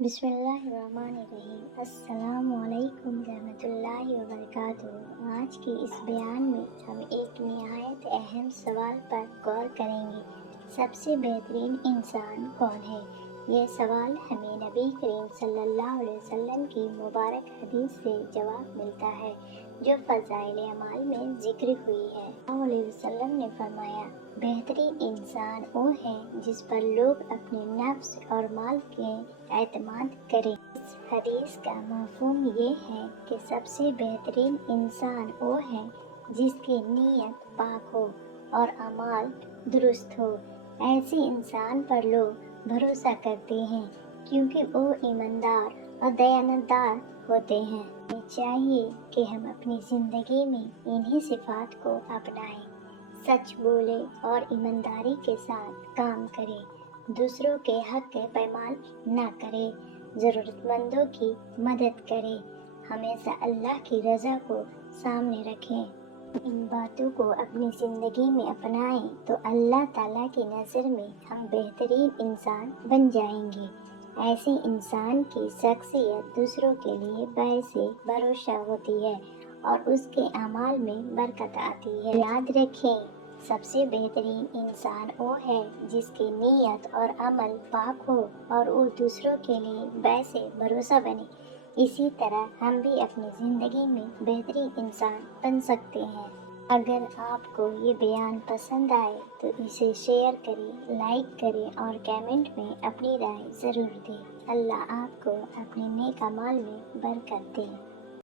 بسم اللہ الرحمن الرحیم۔ السلام علیکم ورحمۃ اللہ وبرکاتہ۔ آج کے اس بیان میں ہم ایک نہایت اہم سوال پر غور کریں گے۔ سب سے بہترین انسان کون ہے؟ یہ سوال ہمیں نبی کریم صلی اللہ علیہ وسلم کی مبارک حدیث سے جواب ملتا ہے، جو فضائل اعمال میں ذکر ہوئی ہے۔ صلی اللہ علیہ وسلم نے فرمایا، بہترین انسان وہ ہے جس پر لوگ اپنے نفس اور مال کے اعتماد کریں۔ اس حدیث کا مفہوم یہ ہے کہ سب سے بہترین انسان وہ ہے جس کی نیت پاک ہو اور اعمال درست ہو۔ ایسے انسان پر لوگ بھروسہ کرتے ہیں کیونکہ وہ ایماندار اور دیانتدار ہوتے ہیں۔ ہمیں چاہیے کہ ہم اپنی زندگی میں انہی صفات کو اپنائیں، سچ بولے اور ایمانداری کے ساتھ کام کرے، دوسروں کے حق پامال نہ کرے، ضرورت مندوں کی مدد کرے، ہمیشہ اللہ کی رضا کو سامنے رکھیں۔ ان باتوں کو اپنی زندگی میں اپنائیں تو اللہ تعالیٰ کی نظر میں ہم بہترین انسان بن جائیں گے۔ ایسے انسان کی شخصیت دوسروں کے لیے باعث بھروسہ ہوتی ہے اور اس کے اعمال میں برکت آتی ہے۔ یاد رکھیں، سب سے بہترین انسان وہ ہے جس کی نیت اور عمل پاک ہو اور وہ دوسروں کے لیے باعث بھروسہ بنے۔ اسی طرح ہم بھی اپنی زندگی میں بہترین انسان بن سکتے ہیں۔ اگر آپ کو یہ بیان پسند آئے تو اسے شیئر کریں، لائک کریں اور کمنٹ میں اپنی رائے ضرور دیں۔ اللہ آپ کو اپنے نیک اعمال میں برکت دے۔